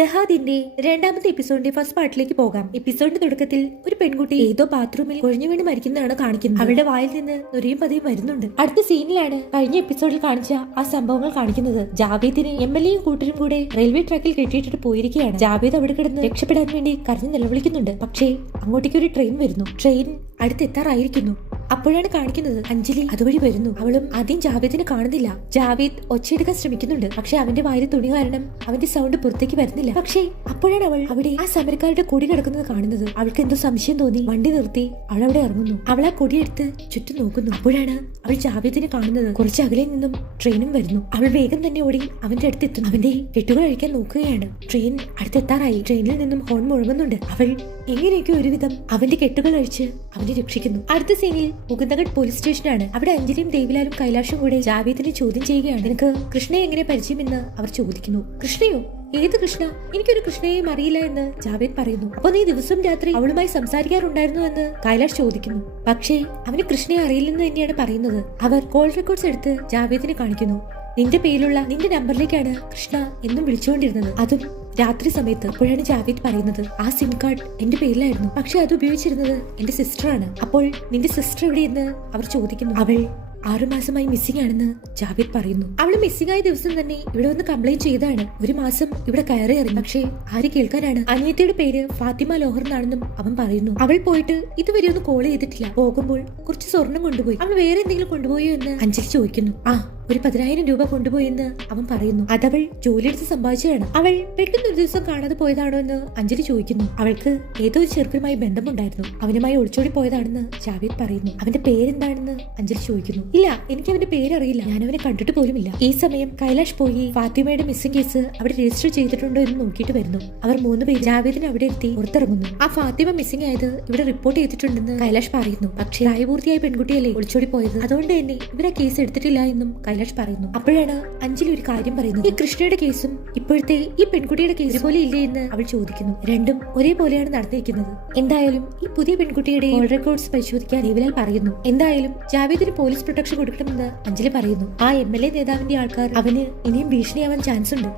ദഹാദിന്റെ രണ്ടാമത്തെ എപ്പിസോഡിന്റെ ഫസ്റ്റ് പാർട്ടിലേക്ക് പോകാം. എപ്പിസോഡിന്റെ തുടക്കത്തിൽ ഒരു പെൺകുട്ടി ഏതോ ബാത്റൂമിൽ കൊഴിഞ്ഞു വീണ് മരിക്കുന്നതാണ് കാണിക്കുന്നത്. അവളുടെ വായിൽ നിന്ന് നൊരിയും പതിയും വരുന്നുണ്ട്. അടുത്ത സീനിലാണ് കഴിഞ്ഞ എപ്പിസോഡിൽ കാണിച്ച ആ സംഭവങ്ങൾ കാണിക്കുന്നത്. ജാവേദിനെ എം എൽ എയും കൂട്ടരും കൂടെ റെയിൽവേ ട്രാക്കിൽ കെട്ടിയിട്ടിട്ട് പോയിരിക്കുകയാണ്. ജാവേദ് അവിടെ കിടന്ന് രക്ഷപ്പെടാൻ വേണ്ടി കരഞ്ഞു നിലവിളിക്കുന്നുണ്ട്. പക്ഷേ അങ്ങോട്ടേക്ക് ഒരു ട്രെയിൻ വരുന്നു. ട്രെയിൻ അടുത്തെത്താറായിരിക്കുന്നു. അപ്പോഴാണ് കാണിക്കുന്നത്. അഞ്ജലി അതുവഴി വരുന്നു. അവളും ആദ്യം ജാവേദിനെ കാണുന്നില്ല. ജാവേദ് ഒച്ചയെടുക്കാൻ ശ്രമിക്കുന്നുണ്ട്. പക്ഷെ അവന്റെ വായിൽ തുണി കാരണം അവന്റെ സൗണ്ട് പുറത്തേക്ക് വരുന്നില്ല. പക്ഷേ അപ്പോഴാണ് അവൾ അവിടെ ആ സമരക്കാരുടെ കൊടി കിടക്കുന്നത് കാണുന്നത്. അവൾക്ക് എന്തോ സംശയം തോന്നി. വണ്ടി നിർത്തി അവൾ അവിടെ ഇറങ്ങുന്നു. അവൾ ആ കൊടിയെടുത്ത് ചുറ്റും നോക്കുന്നു. അപ്പോഴാണ് അവൾ ജാവേദിനെ കാണുന്നത്. കുറച്ച് അകലെ നിന്നും ട്രെയിനും വരുന്നു. അവൾ വേഗം തന്നെ ഓടി അവന്റെ അടുത്ത് എത്തുന്നു. അവന്റെ കെട്ടുകൾ അഴിക്കാൻ നോക്കുകയാണ്. ട്രെയിൻ അടുത്തെത്താറായി. ട്രെയിനിൽ നിന്നും ഹോൺ മുഴങ്ങുന്നുണ്ട്. അവൾ എങ്ങനെയൊക്കെ ഒരുവിധം അവന്റെ കെട്ടുകൾ അഴിച്ച് അവനെ രക്ഷിക്കുന്നു. അടുത്ത സീനിൽ മുകുന്ദഗഡ് പോലീസ് സ്റ്റേഷനാണ്. അവിടെ അഞ്ജലിയും ദേവിലാലും കൈലാഷും കൂടെ ജാവേദിനെ ചോദ്യം ചെയ്യുകയാണ്. നിനക്ക് കൃഷ്ണയെ എങ്ങനെ പരിചയമെന്ന് അവർ ചോദിക്കുന്നു. കൃഷ്ണയോ? ഏത് കൃഷ്ണ? എനിക്കൊരു കൃഷ്ണയെയും അറിയില്ല എന്ന് ജാവേദ് പറയുന്നു. അപ്പൊ നീ ദിവസവും രാത്രി അവളുമായി സംസാരിക്കാറുണ്ടായിരുന്നു എന്ന് കൈലാഷ് ചോദിക്കുന്നു. പക്ഷേ അവന് കൃഷ്ണയെ അറിയില്ലെന്ന് തന്നെയാണ് പറയുന്നത്. അവർ കോൾ റെക്കോർഡ്സ് എടുത്ത് ജാവേദിനെ കാണിക്കുന്നു. നിന്റെ പേരിലുള്ള നിന്റെ നമ്പറിലേക്കാണ് കൃഷ്ണ എന്നും വിളിച്ചുകൊണ്ടിരുന്നത്. അതും രാത്രി സമയത്ത് അപ്പോഴാണ് ജാവേദ് പറയുന്നത് ആ സിം കാർഡ് എന്റെ പേരിലായിരുന്നു പക്ഷെ അത് ഉപയോഗിച്ചിരുന്നത് എന്റെ സിസ്റ്ററാണ്. അപ്പോൾ നിന്റെ സിസ്റ്റർ എവിടെയെന്ന് അവർ ചോദിക്കുന്നു. അവൾ ആറുമാസമായി മിസ്സിംഗ് ആണെന്ന് ജാവേദ് പറയുന്നു. അവൾ മിസ്സിംഗ് ആയ ദിവസം തന്നെ ഇവിടെ വന്ന് കംപ്ലൈന്റ് ചെയ്താണ് ഒരു മാസം ഇവിടെ കയറി ഇറങ്ങി. പക്ഷേ ആര് കേൾക്കാനാണ്? അനിയത്തിയുടെ പേര് ഫാത്തിമ ലോഹർ എന്നാണെന്നും അവൻ പറയുന്നു. അവൾ പോയിട്ട് ഇതുവരെ ഒന്നും കോൾ ചെയ്തിട്ടില്ല. പോകുമ്പോൾ കുറച്ച് സ്വർണം കൊണ്ടുപോയി. അവൾ വേറെ എന്തെങ്കിലും കൊണ്ടുപോയോ എന്ന് അഞ്ജലി ചോദിക്കുന്നു. ആ ഒരു പതിനായിരം രൂപ കൊണ്ടുപോയെന്ന് അവൻ പറയുന്നു. അതവൾ ജോലിയെടുത്ത് സമ്പാദിച്ചതാണ്. അവൾ പെട്ടെന്ന് ഒരു ദിവസം കാണാതെ പോയതാണോ എന്ന് അഞ്ജലി ചോദിക്കുന്നു. അവൾക്ക് ഏതോ ഒരു ബന്ധമുണ്ടായിരുന്നു. അവനുമായി ഒളിച്ചോടി പോയതാണെന്ന് ജാവേദ് പറയുന്നു. അവന്റെ പേരെന്താണെന്ന് അഞ്ജലി ചോദിക്കുന്നു. ഇല്ല എനിക്ക് അവന്റെ പേരറിയില്ല. ഞാൻ അവനെ കണ്ടിട്ട് പോലുമില്ല. ഈ സമയം കൈലാഷ് പോയി ഫാത്തിമയുടെ മിസ്സിംഗ് കേസ് അവിടെ രജിസ്റ്റർ ചെയ്തിട്ടുണ്ടോ എന്ന് നോക്കിയിട്ട് വരുന്നു. അവർ മൂന്ന് പേര് ജാവേദിനെ അവിടെ എത്തി പുറത്തിറങ്ങുന്നു. ആ ഫാത്തിമ മിസ്സിംഗ് ആയത് ഇവിടെ റിപ്പോർട്ട് ചെയ്തിട്ടുണ്ടെന്ന് കൈലാഷ് പറയുന്നു. പക്ഷേ പ്രായപൂർത്തിയായ പെൺകുട്ടിയല്ലേ ഒളിച്ചോടി പോയത്? അതുകൊണ്ട് തന്നെ ഇവരെ കേസ് എടുത്തിട്ടില്ല എന്നും കൈലാഷ് പറയുന്നു. അപ്പോഴാണ് അഞ്ജലി ഒരു കാര്യം പറയുന്നത്. ഈ കൃഷ്ണയുടെ കേസും ഇപ്പോഴത്തെ ഈ പെൺകുട്ടിയുടെ കേസ് പോലെ ഇല്ലേ എന്ന് അവൾ ചോദിക്കുന്നു. രണ്ടും ഒരേപോലെയാണ് നടന്നിരിക്കുന്നത് എന്തായാലും ഈ പുതിയ പെൺകുട്ടിയുടെ റെക്കോർഡ്സ് പരിശോധിക്കാൻ ദേവിലാൽ പറയുന്നു. എന്തായാലും ജാവേദിന് പോലീസ് പ്രൊട്ടക്ഷൻ കൊടുക്കണമെന്ന് അഞ്ജലി പറയുന്നു. ആ എം എൽ എ നേതാവിന്റെ ആൾക്കാർ അവന് ഇനിയും ഭീഷണിയാവാൻ ചാൻസ് ഉണ്ട്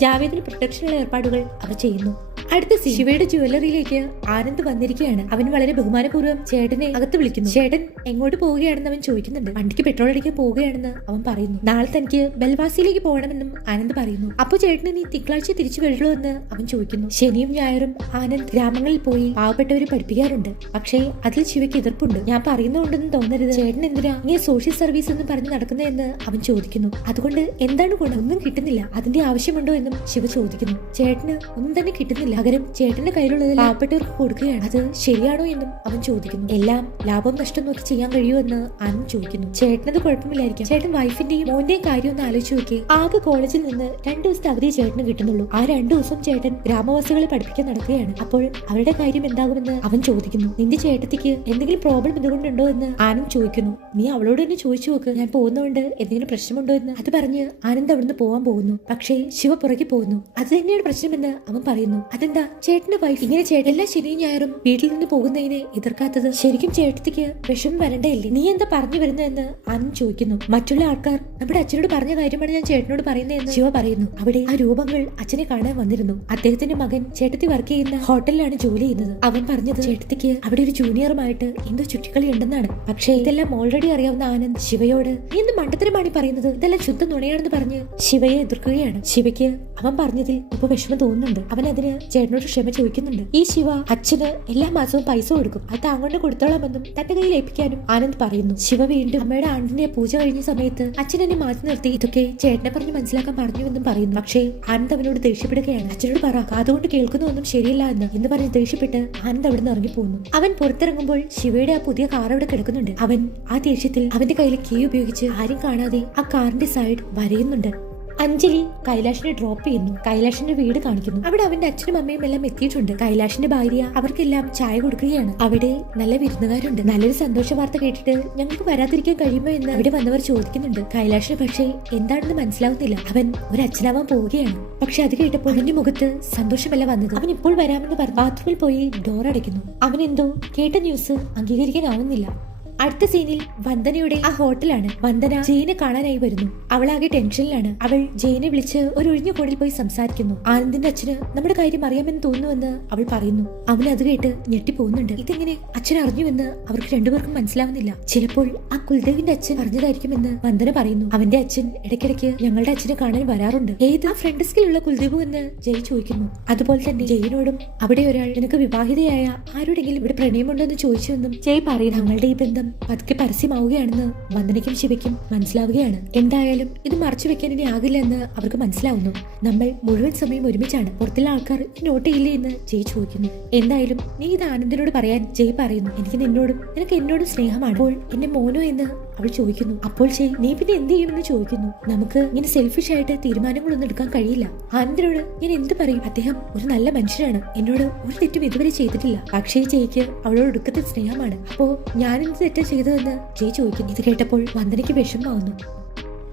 ജാവേദിന് പ്രൊട്ടക്ഷനുള്ള ഏർപ്പാടുകൾ അവർ ചെയ്യുന്നു. അടുത്ത ശിവയുടെ ജ്വല്ലറിയിലേക്ക് ആനന്ദ് വന്നിരിക്കുകയാണ്. അവൻ വളരെ ബഹുമാനപൂർവം ചേട്ടനെ അകത്ത് വിളിക്കുന്നു. ചേട്ടൻ എങ്ങോട്ട് പോവുകയാണെന്ന് അവൻ ചോദിക്കുന്നുണ്ട്. വണ്ടിക്ക് പെട്രോൾ അടിക്കാൻ പോവുകയാണെന്ന് അവൻ പറയുന്നു. നാളെ തനിക്ക് ബൽവാസിയിലേക്ക് പോകണമെന്നും ആനന്ദ് പറയുന്നു. അപ്പൊ ചേട്ടൻ നീ തിങ്കളാഴ്ച തിരിച്ചു വരുള്ളൂ എന്ന് അവൻ ചോദിക്കുന്നു. ശനിയും ഞായറും ആനന്ദ് ഗ്രാമങ്ങളിൽ പോയി പാവപ്പെട്ടവരെ പഠിപ്പിക്കാറുണ്ട്. പക്ഷേ അതിൽ ശിവയ്ക്ക് എതിർപ്പുണ്ട്. ഞാൻ പറയുന്നുണ്ടെന്ന് തോന്നരുത്. ചേട്ടൻ എന്തിനാ നീ സോഷ്യൽ സർവീസ് എന്ന് പറഞ്ഞ് നടക്കുന്നതെന്ന് അവൻ ചോദിക്കുന്നു. അതുകൊണ്ട് എന്താണ് ഗുണം? ഒന്നും കിട്ടുന്നില്ല. അതിന്റെ ആവശ്യമുണ്ടോ എന്നും ശിവ ചോദിക്കുന്നു. ചേട്ടന് ഒന്നും തന്നെ കിട്ടുന്നില്ല. പകരം ചേട്ടന്റെ കയ്യിലുള്ളത് പാവപ്പെട്ടവർക്ക് കൊടുക്കുകയാണ്. അത് ശരിയാണോ എന്നും അവൻ ചോദിക്കുന്നു. എല്ലാം ലാഭം നഷ്ടം നോക്കി ചെയ്യാൻ കഴിയൂ എന്ന് അവൻ ചോദിക്കുന്നു. ചേട്ടനത് കുഴപ്പമില്ലായിരിക്കും. ചേട്ടൻ വൈഫിന്റെയും മോന്റെയും കാര്യം ഒന്ന് ആലോചിച്ച് നോക്കി ആകെ കോളേജിൽ നിന്ന് രണ്ടു ദിവസത്തെ അവധി ചേട്ടന് കിട്ടുന്നുള്ളൂ. ആ രണ്ടു ദിവസം ചേട്ടൻ ഗ്രാമവാസികളെ പഠിപ്പിക്കാൻ നടക്കുകയാണ്. അപ്പോൾ അവരുടെ കാര്യം എന്താകുമെന്ന് അവൻ ചോദിക്കുന്നു. നിന്റെ ചേട്ടത്തിക്ക് എന്തെങ്കിലും പ്രോബ്ലം ഇതുകൊണ്ടുണ്ടോ? എന്ന് ആനന്ദ് ചോദിക്കുന്നു. നീ അവളോട് തന്നെ ചോദിച്ചു നോക്ക്. ഞാൻ പോകുന്നതുകൊണ്ട് എന്തെങ്കിലും പ്രശ്നമുണ്ടോ? എന്ന് അത് പറഞ്ഞ് ആനന്ദ് അവിടുന്ന് പോകാൻ പോകുന്നു. പക്ഷേ ശിവ പുറകെ പോകുന്നു. അത് തന്നെയാണ് പ്രശ്നമെന്ന് അവൻ പറയുന്നു. അതെന്താ? ചേട്ടന്റെ വൈഫ് ഇങ്ങനെ ചേട്ടൻ എല്ലാ ശനിയും ഞായറും വീട്ടിൽ നിന്ന് പോകുന്നതിനെ എതിർക്കാത്തത് ശരിക്കും ചേട്ടത്തിക്ക് വിഷമം വരണ്ടേയില്ലേ? നീ എന്താ പറഞ്ഞു വരുന്നതെന്ന് ആനന്ദ് ചോദിക്കുന്നു. മറ്റുള്ള ആൾക്കാർ നമ്മുടെ അച്ഛനോട് പറഞ്ഞ കാര്യമാണ് ഞാൻ ചേട്ടനോട് പറയുന്നതെന്ന് ശിവ പറയുന്നു. അവിടെ ആ രൂപങ്ങൾ അച്ഛനെ കാണാൻ വന്നിരുന്നു. അദ്ദേഹത്തിന്റെ മകൻ ചേട്ടത്തി വർക്ക് ചെയ്യുന്ന ഹോട്ടലിലാണ് ജോലി ചെയ്യുന്നത്. അവൻ പറഞ്ഞത് ചേട്ടത്തിക്ക് അവിടെ ഒരു ജൂനിയറുമായിട്ട് എന്തോ ചുറ്റിക്കളി ഉണ്ടെന്നാണ്. പക്ഷേ ഇതെല്ലാം ഓൾറെഡി അറിയാവുന്ന ആനന്ദ് ശിവയോട് നീ എന്ത് മണ്ടത്തരമാണ് പറയുന്നത്? ഇതെല്ലാം ശുദ്ധ നുണയാണെന്ന് പറഞ്ഞ് ശിവയെ എതിർക്കുകയാണ്. ശിവയ്ക്ക് അവൻ പറഞ്ഞതിൽ ഇപ്പൊ വിഷമം തോന്നുന്നുണ്ട്. അവൻ അതിന് ചേട്ടനോട് ക്ഷമ ചോദിക്കുന്നുണ്ട്. ഈ ശിവ അച്ഛന് എല്ലാ മാസവും പൈസ കൊടുക്കും. അത് താങ്കൊണ്ട് കൊടുത്തോളാമെന്നും തന്റെ കയ്യിൽ ഏൽപ്പിക്കാനും ആനന്ദ് പറയുന്നു. ശിവ വീണ്ടും അമ്മയുടെ ആണ്ടിന്റെ പൂജ കഴിഞ്ഞ സമയത്ത് അച്ഛൻ എന്നെ മാറ്റി നിർത്തി. ഇതൊക്കെ ചേട്ടനെ പറഞ്ഞ് മനസ്സിലാക്കാൻ പറഞ്ഞുവെന്നും പറയുന്നു. പക്ഷേ ആനന്ദ് അവനോട് ദേഷ്യപ്പെടുകയാണ്. അച്ഛനോട് പറ അതുകൊണ്ട് കേൾക്കുന്നതൊന്നും ശരിയല്ല എന്ന്. എന്ന് പറഞ്ഞ് ദേഷ്യപ്പെട്ട് ആനന്ദ് അവിടെ നിന്ന് ഇറങ്ങിപ്പോകുന്നു അവൻ പുറത്തിറങ്ങുമ്പോൾ ശിവയുടെ ആ പുതിയ കാർ അവിടെ കിടക്കുന്നുണ്ട്. അവൻ ആ ദേഷ്യത്തിൽ അവന്റെ കയ്യിൽ കീ ഉപയോഗിച്ച് ആരും കാണാതെ ആ കാറിന്റെ സൈഡ് വരയുന്നുണ്ട്. അഞ്ജലി കൈലാഷിനെ ഡ്രോപ്പ് ചെയ്യുന്നു. കൈലാഷിന്റെ വീട് കാണിക്കുന്നു. അവിടെ അവന്റെ അച്ഛനും അമ്മയും എല്ലാം എത്തിയിട്ടുണ്ട്. കൈലാഷിന്റെ ഭാര്യ അവർക്കെല്ലാം ചായ കൊടുക്കുകയാണ്. അവിടെ നല്ല വിരുന്നുകാരുണ്ട്. നല്ലൊരു സന്തോഷ വാർത്ത കേട്ടിട്ട് ഞങ്ങൾക്ക് വരാതിരിക്കാൻ കഴിയുമോ എന്ന് അവിടെ വന്നവർ ചോദിക്കുന്നുണ്ട്. കൈലാഷിന് പക്ഷേ എന്താണെന്ന് മനസ്സിലാവുന്നില്ല. അവൻ ഒരു അച്ഛനാവാൻ പോവുകയാണ്. പക്ഷെ അത് കേട്ടപ്പോൾ അവന്റെ മുഖത്ത് സന്തോഷമല്ല വന്നത്. അവൻ ഇപ്പോൾ വരാമെന്ന് പറഞ്ഞു ബാത്റൂമിൽ പോയി ഡോർ അടയ്ക്കുന്നു. അവൻ എന്തോ കേട്ട ന്യൂസ് അംഗീകരിക്കാനാവുന്നില്ല. അടുത്ത സീനിൽ വന്ദനയുടെ ആ ഹോട്ടലാണ്. വന്ദന ജയിനെ കാണാനായി വരുന്നു. അവളാകെ ടെൻഷനിലാണ്. അവൾ ജയിനെ വിളിച്ച് ഒരു ഒഴിഞ്ഞ കോണിൽ പോയി സംസാരിക്കുന്നു. ആനന്ദിന്റെ അച്ഛന് നമ്മുടെ കാര്യം അറിയാമെന്ന് തോന്നുന്നുവെന്ന് അവൾ പറയുന്നു. അവൻ അത് കേട്ട് ഞെട്ടിപ്പോകുന്നുണ്ട്. ഇതെങ്ങനെ അച്ഛൻ അറിഞ്ഞുവെന്ന് അവർക്ക് രണ്ടുപേർക്കും മനസ്സിലാവുന്നില്ല. ചിലപ്പോൾ ആ കുൽദേവിന്റെ അച്ഛൻ അറിഞ്ഞതായിരിക്കുമെന്ന് വന്ദന പറയുന്നു. അവന്റെ അച്ഛൻ ഇടയ്ക്കിടയ്ക്ക് ഞങ്ങളുടെ അച്ഛനെ കാണാൻ വരാറുണ്ട്. ഏത് ആ ഫ്രണ്ട് സ്കിലുള്ള കുൽദേവു എന്ന് ജയ് ചോദിക്കുന്നു. അതുപോലെ തന്നെ ജയിനോടും അവിടെ ഒരാൾ നിനക്ക് വിവാഹിതയായ ആരോടെങ്കിലും ഇവിടെ പ്രണയമുണ്ടോ എന്ന് ചോദിച്ചുവെന്നും ജയ് പറയുന്നു. ഞങ്ങളുടെ ഈ ബന്ധം പതുക്കെ പരസ്യമാവുകയാണെന്ന് വന്ദനയ്ക്കും ശിവയ്ക്കും മനസ്സിലാവുകയാണ്. എന്തായാലും ഇത് മറച്ചു വെക്കാൻ ഇനി ആകില്ല എന്ന് അവർക്ക് മനസ്സിലാവുന്നു. നമ്മൾ മുഴുവൻ സമയം ഒരുമിച്ചാണ് പുറത്തുള്ള ആൾക്കാർ നോട്ട് ചെയ്യില്ലേ എന്ന് ജയ് ചോദിക്കുന്നു. എന്തായാലും നീ ഇത് ആനന്ദിനോട് പറയാൻ ജയ് പറയുന്നു. എനിക്ക് നിന്നോടും നിനക്ക് എന്നോടും സ്നേഹമാണ്. അപ്പോൾ എന്നെ മോനോ എന്ന് അവൾ ചോദിക്കുന്നു അപ്പോൾ ചെയ് നീ പിന്നെ എന്ത് ചെയ്യുമെന്ന് ചോദിക്കുന്നു? നമുക്ക് ഇങ്ങനെ സെൽഫിഷ് ആയിട്ട് തീരുമാനങ്ങളൊന്നും എടുക്കാൻ കഴിയില്ല. ആനന്ദനോട് ഞാൻ എന്ത് പറയും? അദ്ദേഹം ഒരു നല്ല മനുഷ്യനാണ്. എന്നോട് ഒരു തെറ്റും ഇതുവരെ ചെയ്തിട്ടില്ല. പക്ഷേ ജയ്ക്ക് അവളോട് ഒടുക്കത്തെ സ്നേഹമാണ്. അപ്പോ ഞാൻ എന്ത് തെറ്റാ ചെയ്തതെന്ന്? ജയ് ചോദിക്കുന്നു. ഇത് കേട്ടപ്പോൾ വന്ദനയ്ക്ക് വിഷമമാവുന്നു.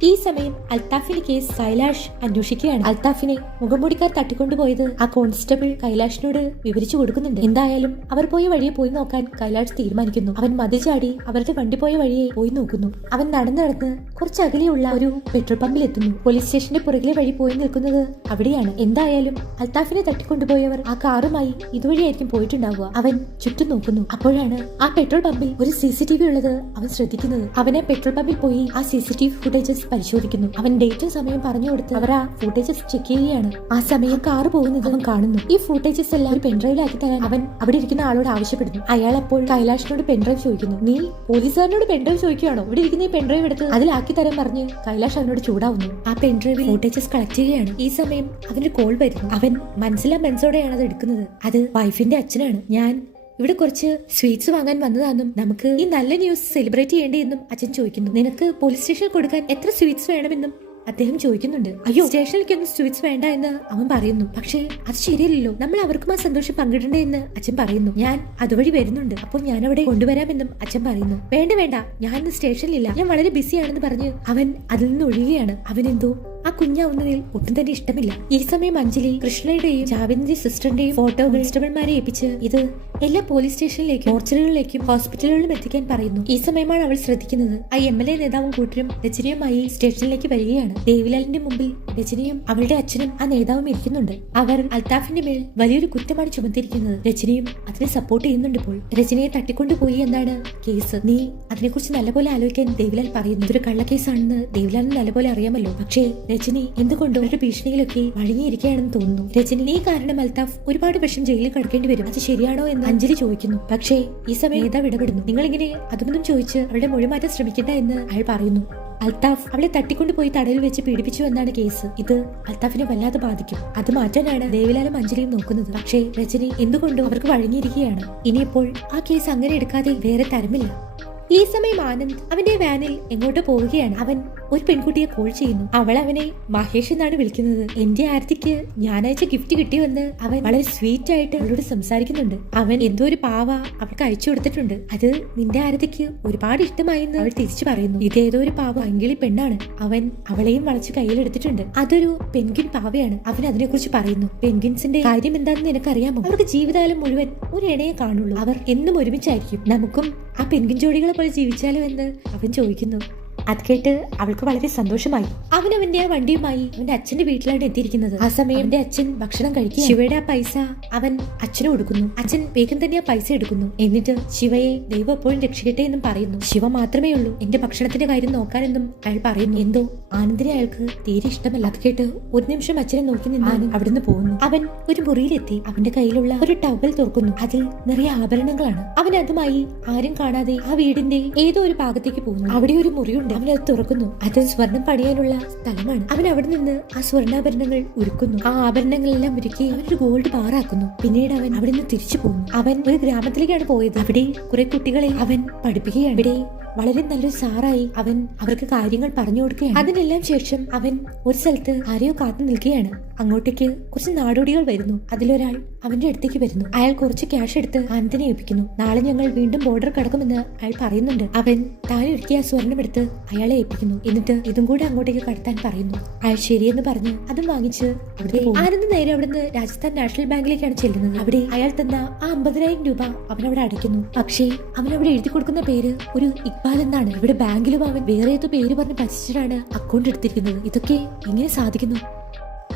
ഈ സമയം അൽത്താഫിന്റെ കേസ് കൈലാഷ് അന്വേഷിക്കുകയാണ്. അൽത്താഫിനെ മുഖംപൊടിക്കാർ തട്ടിക്കൊണ്ടുപോയത് ആ കോൺസ്റ്റബിൾ കൈലാഷിനോട് വിവരിച്ചു കൊടുക്കുന്നുണ്ട്. എന്തായാലും അവർ പോയ വഴിയെ പോയി നോക്കാൻ കൈലാഷ് തീരുമാനിക്കുന്നു. അവൻ മതി ചാടി അവരുടെ വണ്ടി പോയ വഴിയെ പോയി നോക്കുന്നു. അവൻ നടന്നു നടന്ന് കുറച്ച് അകലെയുള്ള ഒരു പെട്രോൾ പമ്പിൽ എത്തുന്നു. പോലീസ് സ്റ്റേഷന്റെ പുറകിലെ വഴി പോയി നിൽക്കുന്നത് അവിടെയാണ്. എന്തായാലും അൽത്താഫിനെ തട്ടിക്കൊണ്ടുപോയവർ ആ കാറുമായി ഇതുവഴിയായിരിക്കും പോയിട്ടുണ്ടാവുക. അവൻ ചുറ്റും നോക്കുന്നു. അപ്പോഴാണ് ആ പെട്രോൾ പമ്പിൽ ഒരു സി ഉള്ളത് അവൻ ശ്രദ്ധിക്കുന്നത്. അവനെ പെട്രോൾ പമ്പിൽ പോയി ആ C C T V footages പരിശോധിക്കുന്നു. അവൻ ഡേറ്റും സമയം പറഞ്ഞു കൊടുത്ത് അവർ ആ ഫുട്ടേജസ് ചെക്ക് ചെയ്യുകയാണ്. ആ സമയം കാറ് പോകുന്നത് അവൻ കാണുന്നു. ഈ ഫുട്ടേജസ് എല്ലാം ഒരു പെൻഡ്രൈവിലാക്കി തരാൻ അവൻ അവിടെ ഇരിക്കുന്ന ആളോട് ആവശ്യപ്പെടുന്നു. അയാൾ അപ്പോൾ കൈലാഷിനോട് പെൻഡ്രൈവ് ചോദിക്കുന്നു. നീ പോലീസുകാരനോട് പെൻഡ്രൈവ് ചോദിക്കുകയാണോ? ഇവിടെ ഇരിക്കുന്ന ഈ പെൻഡ്രൈവ് എടുത്ത് അതിലാക്കി തരാൻ പറഞ്ഞ് കൈലാഷ് അവനോട് ചൂടാവുന്നു. ആ പെൻഡ്രൈവിൽ ഫുട്ടേജസ് കളക്ട് ചെയ്യുകയാണ്. ഈ സമയം അവന്റെ കോൾ വരുന്നു. അവൻ മനസ്സിലാ മനസ്സോടെയാണ് അത് എടുക്കുന്നത്. അത് വൈഫിന്റെ അച്ഛനാണ്. ഞാൻ ഇവിടെ കുറച്ച് സ്വീറ്റ്സ് വാങ്ങാൻ വന്നതാണെന്നും നമുക്ക് ഈ നല്ല ന്യൂസ് സെലിബ്രേറ്റ് ചെയ്യേണ്ടിയെന്നും അച്ഛൻ ചോദിക്കുന്നു. നിനക്ക് പോലീസ് സ്റ്റേഷനിൽ കൊടുക്കാൻ എത്ര സ്വീറ്റ്സ് വേണമെന്നും അദ്ദേഹം ചോദിക്കുന്നുണ്ട് അയ്യോ സ്റ്റേഷനിലേക്ക് സ്റ്റേഷനിലേക്കൊന്നും സ്വീറ്റ്സ് വേണ്ട എന്ന് അവൻ പറയുന്നു. പക്ഷേ അത് ശരിയല്ലല്ലോ. നമ്മൾ അവർക്കും ആ സന്തോഷം പങ്കിടണ്ടേ എന്ന് അച്ഛൻ പറയുന്നു. ഞാൻ അതുവഴി വരുന്നുണ്ട്. അപ്പോൾ ഞാൻ അവിടെ കൊണ്ടുവരാമെന്നും അച്ഛൻ പറയുന്നു. വേണ്ട വേണ്ട. ഞാൻ ഇന്ന് സ്റ്റേഷനിലില്ല. ഞാൻ വളരെ ബിസിയാണെന്ന് പറഞ്ഞ് അവൻ അതിൽ നിന്ന് ഒഴിയുകയാണ് അവൻ എന്തോ ആ കുഞ്ഞാവുന്നതിൽ ഒട്ടും തന്നെ ഇഷ്ടമില്ല. ഈ സമയം അഞ്ജലി കൃഷ്ണയുടെയും ജാവിദിന്റെ സിസ്റ്ററിന്റെയും ഫോട്ടോ കോൺസ്റ്റബിൾമാരെ ഏൽപ്പിച്ച് ഇത് എല്ലാ പോലീസ് സ്റ്റേഷനിലേക്കും മോർച്ചറികളിലേക്കും ഹോസ്പിറ്റലുകളിലും എത്തിക്കാൻ പറയുന്നു. ഈ സമയമാണ് അവൾ ശ്രദ്ധിക്കുന്നത്. ആ എം എൽ എ നേതാവും കൂട്ടരും രചനയുമായി സ്റ്റേഷനിലേക്ക് വരികയാണ്. ദേവിലാലിന്റെ മുമ്പിൽ രചനയും അവളുടെ അച്ഛനും ആ നേതാവും ഇരിക്കുന്നുണ്ട്. അവർ അൽത്താഫിന്റെ മേൽ വലിയൊരു കുറ്റമാണ് ചുമത്തിയിരിക്കുന്നത്. രചനയും അതിനെ സപ്പോർട്ട് ചെയ്യുന്നുണ്ട് ഇപ്പോൾ. രചനയെ തട്ടിക്കൊണ്ടുപോയി എന്നാണ് കേസ്. നീ അതിനെക്കുറിച്ച് നല്ലപോലെ ആലോചിക്കാൻ ദേവിലാൽ പറയുന്നു. ഇതൊരു കള്ളക്കേസാണെന്ന് ദേവിലാലിന് നല്ലപോലെ അറിയാമല്ലോ. പക്ഷേ രജനി എന്തുകൊണ്ടോ ഒരു ഭീഷണിയിലൊക്കെ വഴങ്ങിയിരിക്കുകയാണെന്ന് തോന്നുന്നു. രജനി നീ കാരണം അൽത്താഫ് ഒരുപാട് വർഷം ജയിലിൽ കിടക്കേണ്ടി വരും. അത് ശരിയാണോ എന്ന് അഞ്ജലി ചോദിക്കുന്നു. പക്ഷേ ഈ സമയം നേതാവ് ഇടപെടുന്നു. നിങ്ങളിങ്ങനെ അതുമൊന്നും ചോദിച്ച് അവളുടെ മൊഴി മാറ്റാൻ ശ്രമിക്കണ്ട എന്ന് അയാൾ പറയുന്നു. അൽത്താഫ് അവളെ തട്ടിക്കൊണ്ടുപോയി തടയിൽ വെച്ച് പീഡിപ്പിച്ചു എന്നാണ് കേസ്. ഇത് അൽത്താഫിനെ വല്ലാതെ ബാധിക്കും. അത് മാറ്റാനാണ് ദേവിലാലും അഞ്ജലിയും നോക്കുന്നത്. പക്ഷേ രജനി എന്തുകൊണ്ടും അവർക്ക് വഴങ്ങിയിരിക്കുകയാണ്. ഇനിയിപ്പോൾ ആ കേസ് അങ്ങനെ എടുക്കാതെ വേറെ തരമില്ല. ഈ സമയം ആനന്ദ് അവന്റെ വാനിൽ എങ്ങോട്ട് പോവുകയാണ്. അവൻ ഒരു പെൺകുട്ടിയെ കോൾ ചെയ്യുന്നു. അവൾ അവനെ മഹേഷ് എന്നാണ് വിളിക്കുന്നത്. എന്റെ ആരതിക്ക് ഞാനയച്ച അയച്ച ഗിഫ്റ്റ് കിട്ടിയെന്ന് അവൻ വളരെ സ്വീറ്റ് ആയിട്ട് അവളോട് സംസാരിക്കുന്നുണ്ട്. അവൻ എന്തോ ഒരു പാവ അവൾക്ക് അയച്ചു കൊടുത്തിട്ടുണ്ട്. അത് നിന്റെ ആരതിക്ക് ഒരുപാട് ഇഷ്ടമായി എന്ന് അവൾ തിരിച്ചു പറയുന്നു. ഇതേതോ ഒരു പാവ അങ്കിളി പെണ്ണാണ്. അവൻ അവളെയും വളച്ച് കയ്യിലെടുത്തിട്ടുണ്ട് അതൊരു പെൻഗിൻ പാവയാണ്. അവൻ അതിനെക്കുറിച്ച് പറയുന്നു. പെൻഗിൻസിന്റെ കാര്യം എന്താണെന്ന് നിനക്കറിയാമോ? അവർക്ക് ജീവിതകാലം മുഴുവൻ ഒരു ഇണയെ കാണുള്ളൂ. അവർ എന്നും ഒരുമിച്ചായിരിക്കും. നമുക്കും ആ പെൻഗിൻ ജോഡികളെ പോലെ ജീവിച്ചാലോ എന്ന് അവൻ ചോദിക്കുന്നു. അത് കേട്ട് അവൾക്ക് വളരെ സന്തോഷമായി. അവൻ അവന്റെ ആ വണ്ടിയുമായി അവന്റെ അച്ഛന്റെ വീട്ടിലാണ് എത്തിയിരിക്കുന്നത്. ആ സമയം എന്റെ അച്ഛൻ ഭക്ഷണം കഴിക്കുക ശിവയുടെ ആ പൈസ അവൻ അച്ഛന് കൊടുക്കുന്നു. അച്ഛൻ വേഗം തന്നെ ആ പൈസ എടുക്കുന്നു. എന്നിട്ട് ശിവയെ ദൈവം എപ്പോഴും രക്ഷിക്കട്ടെ എന്നും പറയുന്നു. ശിവ മാത്രമേ ഉള്ളൂ. എന്റെ ഭക്ഷണത്തിന്റെ കാര്യം നോക്കാനെന്നും അയാൾ പറയുന്നു. എന്തോ ആനന്ദിനെ അയാൾക്ക് തീരെ ഇഷ്ടമല്ല. അത് കേട്ട് ഒരു നിമിഷം അച്ഛനെ നോക്കി നിന്നാൽ ആനന്ദ് അവിടുന്ന് പോകുന്നു. അവൻ ഒരു മുറിയിലെത്തി. അവന്റെ കയ്യിലുള്ള ഒരു ടവൽ തുറക്കുന്നു. അതിൽ നിറയെ ആഭരണങ്ങളാണ്. അവൻ അതുമായി ആരും കാണാതെ ആ വീടിന്റെ ഏതോ ഒരു ഭാഗത്തേക്ക് പോകുന്നു. അവിടെ ഒരു മുറിയുണ്ട്. അവൻ അത് തുറക്കുന്നു. അത് സ്വർണം പണിയാനുള്ള സ്ഥലമാണ്. അവൻ അവിടെ നിന്ന് ആ സ്വർണാഭരണങ്ങൾ ഉരുക്കുന്നു ആ ആഭരണങ്ങളെല്ലാം ഉരുക്കി അവനൊരു ഗോൾഡ് ബാറാക്കുന്നു പിന്നീട് അവൻ അവിടെ നിന്ന് തിരിച്ചു പോകുന്നു അവൻ ഒരു ഗ്രാമത്തിലേക്കാണ് പോയത്. അവിടെ കുറെ കുട്ടികളെ അവൻ പഠിപ്പിക്കുകയാണ്. ഇവിടെ വളരെ നല്ലൊരു സാറായി അവൻ അവർക്ക് കാര്യങ്ങൾ പറഞ്ഞു കൊടുക്കുകയാണ്. അതിനെല്ലാം ശേഷം അവൻ ഒരു സ്ഥലത്ത് ആരെയോ കാത്തു നിൽക്കുകയാണ്. അങ്ങോട്ടേക്ക് കുറച്ച് നാടോടികൾ വരുന്നു. അതിലൊരാൾ അവന്റെ അടുത്തേക്ക് വരുന്നു. അയാൾ കുറച്ച് ക്യാഷ് എടുത്ത് ആനന്ദിനെ ഏൽപ്പിക്കുന്നു. നാളെ ഞങ്ങൾ വീണ്ടും ബോർഡർ കടക്കുമെന്ന് അയാൾ പറയുന്നുണ്ട്. അവൻ താൻ ഒരുക്കിയ ആ സ്വർണം എടുത്ത് അയാളെ ഏൽപ്പിക്കുന്നു. എന്നിട്ട് ഇതും കൂടെ അങ്ങോട്ടേക്ക് കടത്താൻ പറയുന്നു. അയാൾ ശരിയെന്ന് പറഞ്ഞ് അതും വാങ്ങിച്ച് അവിടെ. ആനന്ദ് നേരെ അവിടുന്ന് രാജസ്ഥാൻ നാഷണൽ ബാങ്കിലേക്കാണ് ചെല്ലുന്നത്. അവിടെ അയാൾ തന്ന ആ അമ്പതിനായിരം രൂപ അവൻ അവിടെ അടയ്ക്കുന്നു. പക്ഷേ അവൻ അവിടെ എഴുതി കൊടുക്കുന്ന പേര് ഒരു ഇക്ബാൽ എന്നാണ്. ഇവിടെ ബാങ്കിലും അവൻ വേറെ ഏതോ പേര് പറഞ്ഞ് പറ്റിച്ചിട്ടാണ് അക്കൗണ്ട് എടുത്തിരിക്കുന്നത്. ഇതൊക്കെ എങ്ങനെ സാധിക്കുന്നു?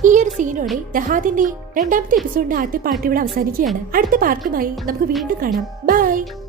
ഈ ഒരു സീനോടെ ദഹാദിന്റെ രണ്ടാമത്തെ എപ്പിസോഡിന്റെ ആദ്യ പാർട്ടി ഇവിടെ അവസാനിക്കുകയാണ്. അടുത്ത പാർട്ടുമായി നമുക്ക് വീണ്ടും കാണാം. ബൈ